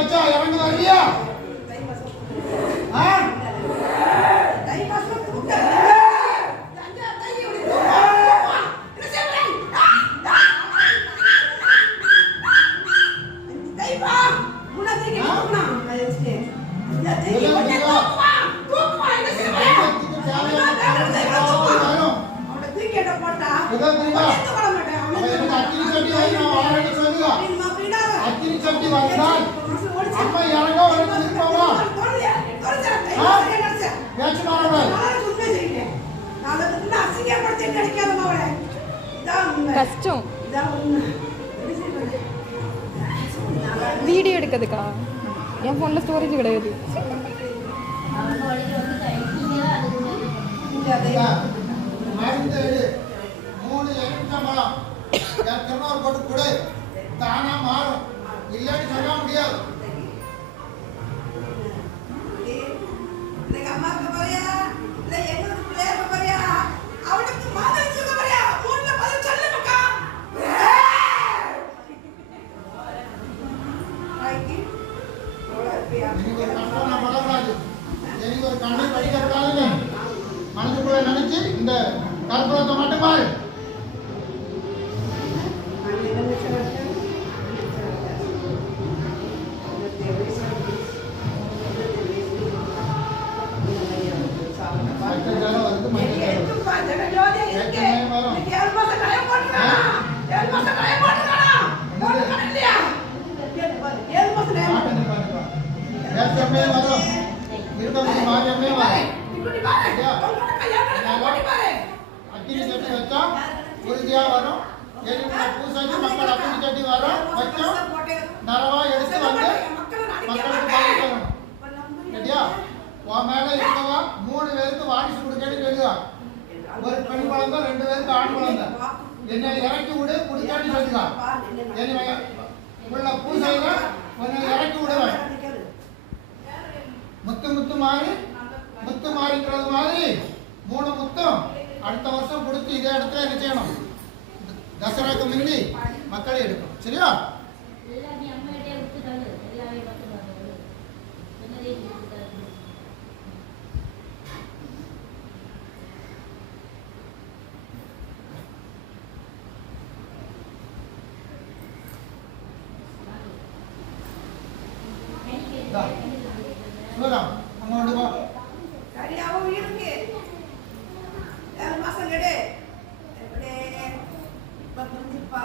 வச்சா இறங்குதா இல்லையா? அம்மா இறங்க கஷ்டம் வீடியோ எடுக்கிறதுக்கா என் ஃபோனில் ஸ்டோரேஜ் கிடையாது. போட்டு கொடு, தானா மாறும். இல்லைன்னு சொல்ல முடியாது. மனசுக்குள்ள நினைச்சு இந்த கற்பூரத்தை மட்டும் பாரு. அக்கினி சட்டி வச்சா உறுதியா வரும். பூசைக்கு மக்கள் அக்கினி சட்டி வரும் வச்சோம் நரவா எடுத்து வந்து மக்களுக்கு பாதிக்கணும். சரியா? உன் மேல இருக்கவா 3 பேருக்கு வாரிசு கொடுக்கன்னு சொல்லுவா. ஒரு பெண் குழந்தை 2 பேருக்கு ஆண் குழந்தை. என்னை இறக்கி விடு குடிக்கான்னு சொல்லுவா. உள்ள பூசையில உன்னை இறக்கி விடுவேன். முத்து மாறிக்கிறது மாதிரி 3 முத்தம் அடுத்த வருஷம் கொடுத்து இதே இடத்துல என்ன செய்யணும்? தசராக்கு முன்னாடி மக்களை எடுக்கணும். சரியா?